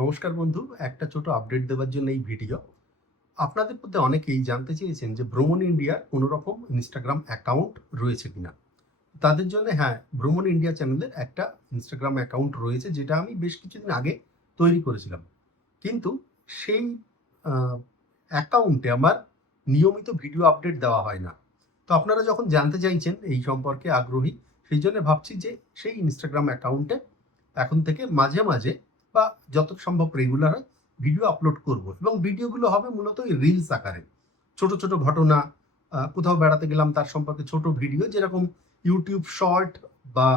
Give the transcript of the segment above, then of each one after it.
নমস্কার বন্ধু, একটা ছোট আপডেট দেওয়ার জন্য এই ভিডিও। আপনাদের মধ্যে অনেকেই জানতে চেয়েছেন যে ভ্রমণ ইন্ডিয়ার কোনো রকম ইনস্টাগ্রাম অ্যাকাউন্ট রয়েছে কিনা। তাদের জন্য হ্যাঁ, ভ্রমণ ইন্ডিয়া চ্যানেলের একটা ইনস্টাগ্রাম অ্যাকাউন্ট রয়েছে, যেটা আমি বেশ কিছুদিন আগে তৈরি করেছিলাম। কিন্তু সেই অ্যাকাউন্টে আমার নিয়মিত ভিডিও আপডেট দেওয়া হয় না। তো আপনারা যখন জানতে চাইছেন এই সম্পর্কে আগ্রহী, সেই জন্য ভাবছি যে সেই ইনস্টাগ্রাম অ্যাকাউন্টে এখন থেকে মাঝে মাঝে বা যত সম্ভব রেগুলার হয় ভিডিও আপলোড করব, এবং ভিডিওগুলো হবে মূলত এই রিলস আকারে। ছোট ছোট ঘটনা, কোথাও বেড়াতে গেলাম তার সম্পর্কে ছোট ভিডিও, যেরকম ইউটিউব শর্ট বা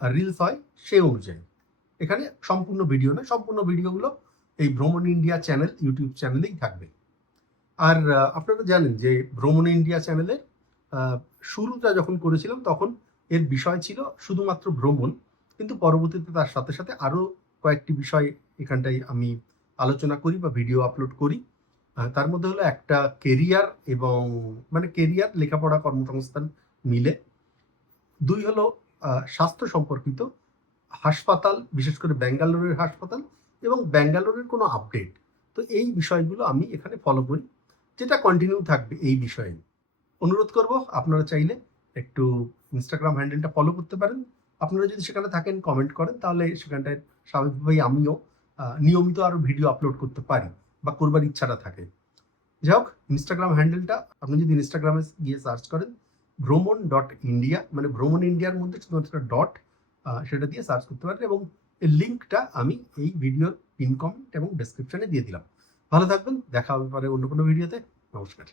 রিলস হয় সেই অনুযায়ী। এখানে সম্পূর্ণ ভিডিও নয়, সম্পূর্ণ ভিডিওগুলো এই ভ্রমণ ইন্ডিয়া চ্যানেল ইউটিউব চ্যানেলেই থাকবে। আর আপনারা জানেন যে ভ্রমণ ইন্ডিয়া চ্যানেলের শুরুটা যখন করেছিলাম তখন এর বিষয় ছিল শুধুমাত্র ভ্রমণ, কিন্তু পরবর্তীতে তার সাথে সাথে আরও কয়েকটি বিষয় এখানটায় আমি আলোচনা করি বা ভিডিও আপলোড করি। তার মধ্যে হলো একটা কেরিয়ার, এবং মানে কেরিয়ার, লেখাপড়া, কর্মসংস্থান মিলে। দুই হলো স্বাস্থ্য সম্পর্কিত, হাসপাতাল, বিশেষ করে ব্যাঙ্গালোরের হাসপাতাল এবং ব্যাঙ্গালোরের কোনো আপডেট। তো এই বিষয়গুলো আমি এখানে ফলো করি, যেটা কন্টিনিউ থাকবে এই বিষয়ে। অনুরোধ করব, আপনারা চাইলে একটু ইনস্টাগ্রাম হ্যান্ডেলটা ফলো করতে পারেন। আপনারা যদি সেখানে থাকেন, কমেন্ট করেন, তাহলে সেখানটায় স্বাভাবিকভাবেই আমিও নিয়মিত আরও ভিডিও আপলোড করতে পারি বা করবার ইচ্ছাটা থাকে। যাই হোক, ইনস্টাগ্রাম হ্যান্ডেলটা আপনি যদি ইনস্টাগ্রামে গিয়ে সার্চ করেন ভ্রমণ.ইন্ডিয়া, মানে ভ্রমণ ইন্ডিয়ার মধ্যে শুধুমাত্র ডট, সেটা দিয়ে সার্চ করতে পারেন, এবং এই লিঙ্কটা আমি এই ভিডিওর পিন কমেন্ট এবং ডেসক্রিপশনে দিয়ে দিলাম। ভালো থাকবেন, দেখা হবে পরে অন্য কোনো ভিডিওতে। নমস্কার।